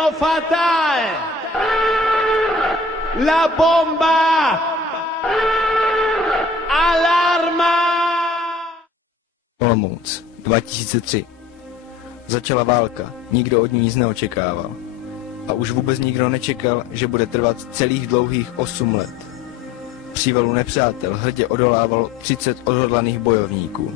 L'arme fatale! La bomba! Alarma! Olomouc, 2003. Začala válka, nikdo od ní nic neočekával. A už vůbec nikdo nečekal, že bude trvat celých dlouhých 8 let. Přívalu nepřátel hrdě odolávalo 30 odhodlaných bojovníků.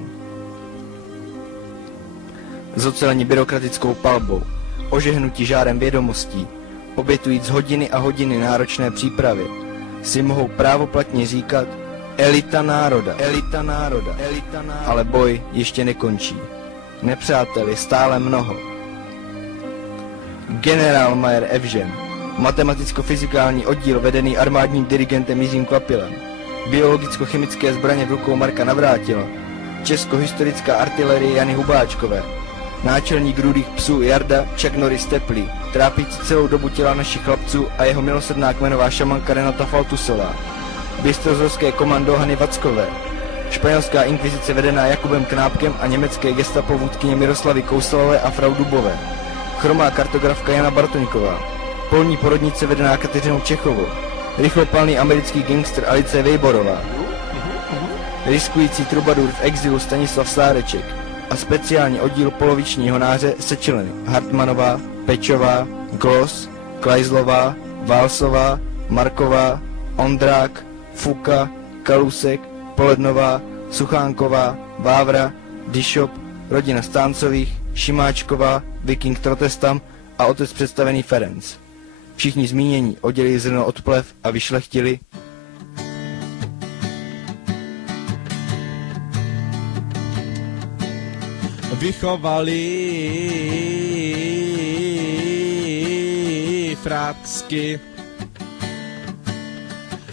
Zoceleni byrokratickou palbou, ožehnuti žárem vědomostí, obětujíc hodiny a hodiny náročné přípravy, si mohou právoplatně říkat elita národa, elita národa, elita národa. Ale boj ještě nekončí. Nepřátel je stále mnoho. Generál Majer Evžen, matematicko-fyzikální oddíl vedený armádním dirigentem Jiřím Kvapilem, biologicko-chemické zbraně v rukou Marka Navrátila, česko-historická artilerie Jany Hubáčkové, náčelník rudých psů Jarda Chuck Norris Teplý, trápící celou dobu těla našich chlapců a jeho milosrdná kmenová šamanka Renata Faltusová, bystrozorské komando Hany Vackové, španělská inkvizice vedená Jakubem Knápkem a německé gestapo vůdkyně Miroslavy Kousalové a Frau Dubové, chromá kartografka Jana Bartoňková, polní porodnice vedená Kateřinou Čechovou, rychlopalný americký gangster Alice Vejborová, riskující trubadur v exilu Stanislav Sládeček a speciální oddíl polovičního náře Sečeleny Hartmanová, Pečová, Gloss, Klajzlová, Válsová, Marková, Ondrák, Fuka, Kalusek, Polednová, Suchánková, Vávra, Dyšop, rodina Stáncových, Šimáčková, Viking Trotestam a otec představený Ferenc. Všichni zmínění oddělili zrno od plev a vyšlechtili vychovali fracky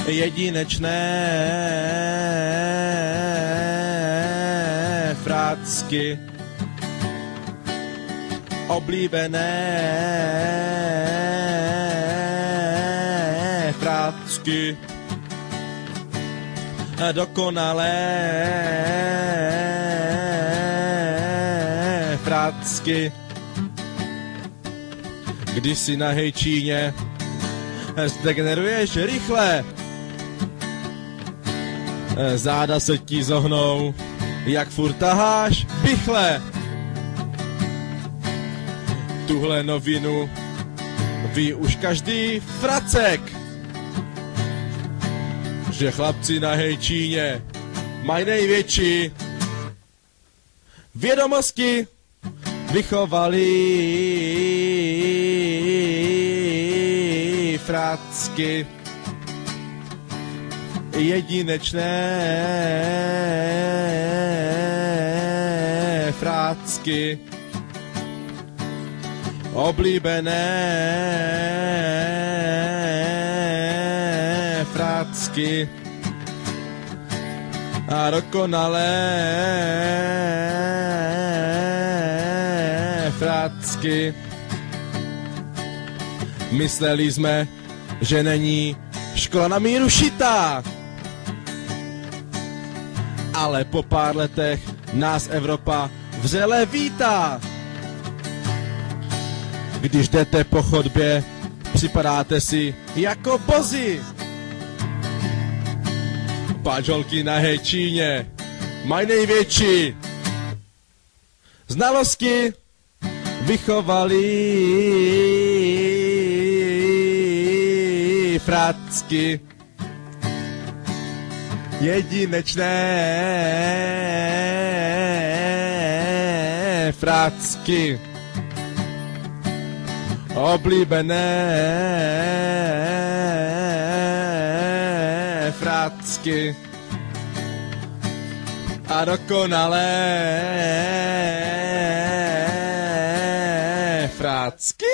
jedinečné fracky oblíbené fracky dokonalé fracky. Když si na Hejčíně zdegeneruješ rychle, záda se ti zohnou, jak furt taháš bychle. Tuhle novinu ví už každý fracek, že chlapci na Hejčíně mají největší vědomosti, vychovali fracky jedinečné fracky oblíbené fracky a dokonalé fracky. Mysleli jsme, že není škola na míru šitá, ale po pár letech nás Evropa vřele vítá. Když jdete po chodbě, připadáte si jako bozi. Pažolky na Hejčíně mají největší znalosti, vychovali fracky jedinečné fracky oblíbené fracky a dokonalé fracky.